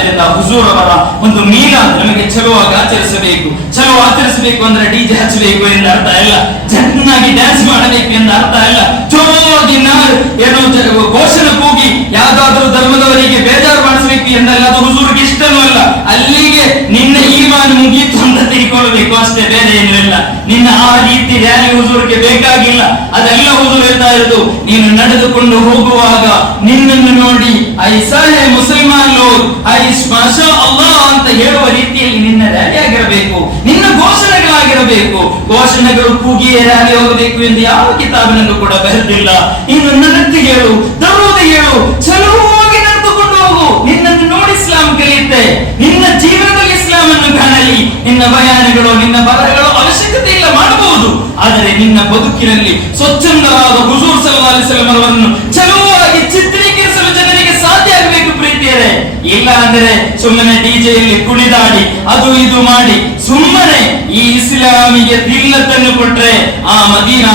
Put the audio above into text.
ಆದ್ದರಿಂದ ಹುಜೂರ್ ಅವರ ಒಂದು ಮೀಲಾದ್ ನಮಗೆ ಚಲುವಾಗಿ ಆಚರಿಸಬೇಕು ಅಂದ್ರೆ ಡಿಜೆ ಹಚ್ಚಬೇಕು ಎಂದ ಅರ್ಥ ಇಲ್ಲ, ಚೆನ್ನಾಗಿ ಡ್ಯಾನ್ಸ್ ಮಾಡಬೇಕು ಎಂದ ಅರ್ಥ ಇಲ್ಲ, ಜೋರಾಗಿ ಏನೋ ಘೋಷಣೆ ಕೂಗಿ ಯಾವ್ದಾದ್ರೂ ಧರ್ಮದವರಿಗೆ ಬೇಜಾರು ಮಾಡಿಸಬೇಕು ಎಂದಲ್ಲ, ಅದು ಹುಜೂರ್ಗೆ ಇಷ್ಟನೂ ಅಲ್ಲ. ಅಲ್ಲಿಗೆ ನಿನ್ನ ಈಮಾನ್ ಮುಗೀತು ಅಂತ ತಿಳ್ಕೊಳ್ಬೇಕು ಅಷ್ಟೇ, ಬೇರೆ ಏನೂ ಇಲ್ಲ. ನಿನ್ನ ಆ ರೀತಿ ರ್ಯಾಲಿ ಹುಜೂರ್ಗೆ ಬೇಕಾಗಿಲ್ಲ. ಅದೆಲ್ಲ ಹುಜೂರ್ ಹೇಳ್ತಾ ಇರೋದು, ನೀನು ನಡೆದುಕೊಂಡು ಹೋಗುವಾಗ ನಿನ್ನನ್ನು ನೋಡಿ ಐಸಾ ಹೇ ಮುಸಲ್ಮಾನ್ ಲೋಗ್ ಐಸ್ ಮಾಶಾ ಅಲ್ಲಾಹ್ ಅಂತ ಹೇಳುವ ರೀತಿಯಲ್ಲಿ ನಿನ್ನ ರ್ಯಾಲಿ ಆಗಿರಬೇಕು, ನಿನ್ನ ಘೋಷಣೆಗಳಾಗಿರಬೇಕು. ಘೋಷಣೆಗಳು ಕೂಗಿಯೇ ರ್ಯಾಲಿ ಹೋಗಬೇಕು ಎಂದು ಯಾವ ಕಿತಾಬಿನಲ್ಲೂ ಕೂಡ ಬರೆದಿಲ್ಲ. ಇನ್ನು ನನ್ನಕ್ಕೆ ಹೇಳು, ದರೂದ್ ಹೇಳು, ಚಲುವಾಗಿ ನಡೆದುಕೊಂಡು ಹೋಗು. ನಿನ್ನನ್ನು ನೋಡಿ ಇಸ್ಲಾಂ ಕಲಿಯುತ್ತೆ, ನಿನ್ನ ಜೀವನದಲ್ಲಿ ಇಸ್ಲಾಂ ಅನ್ನು ಕಾಣಲಿ. ನಿನ್ನ ಬಯಾನಗಳು, ನಿನ್ನ ಬರಹಗಳು ಅವಶ್ಯಕತೆ ಇಲ್ಲ, ಮಾಡಬಹುದು. ಆದರೆ ನಿನ್ನ ಬದುಕಿನಲ್ಲಿ ಸ್ವಚ್ಛಂದರಾದ ಹುಜೂರ್ ಸಲ್ಲಲ್ಲಾಹು ಅಲೈಹಿ ವಸಲ್ಲಂ ಅವರನ್ನು ಚಲುವಾಗಿ ಚಿತ್ರೀಕರಿಸಲು ಜನರಿಗೆ ಸಾಧ್ಯ ಆಗಬೇಕು ಪ್ರೀತಿಯರೇ. ಇಲ್ಲ ಅಂದರೆ ಸುಮ್ಮನೆ ಡಿಜೆಯಲ್ಲಿ ಕುಣಿದಾಡಿ ಅದು ಇದು ಮಾಡಿ ಸುಮ್ಮನೆ ಈ ಇಸ್ಲಾಮಿಗೆ ದಿಲ್ಲತನ್ನು ಕೊಟ್ರೆ ಆ ಮದೀನಾ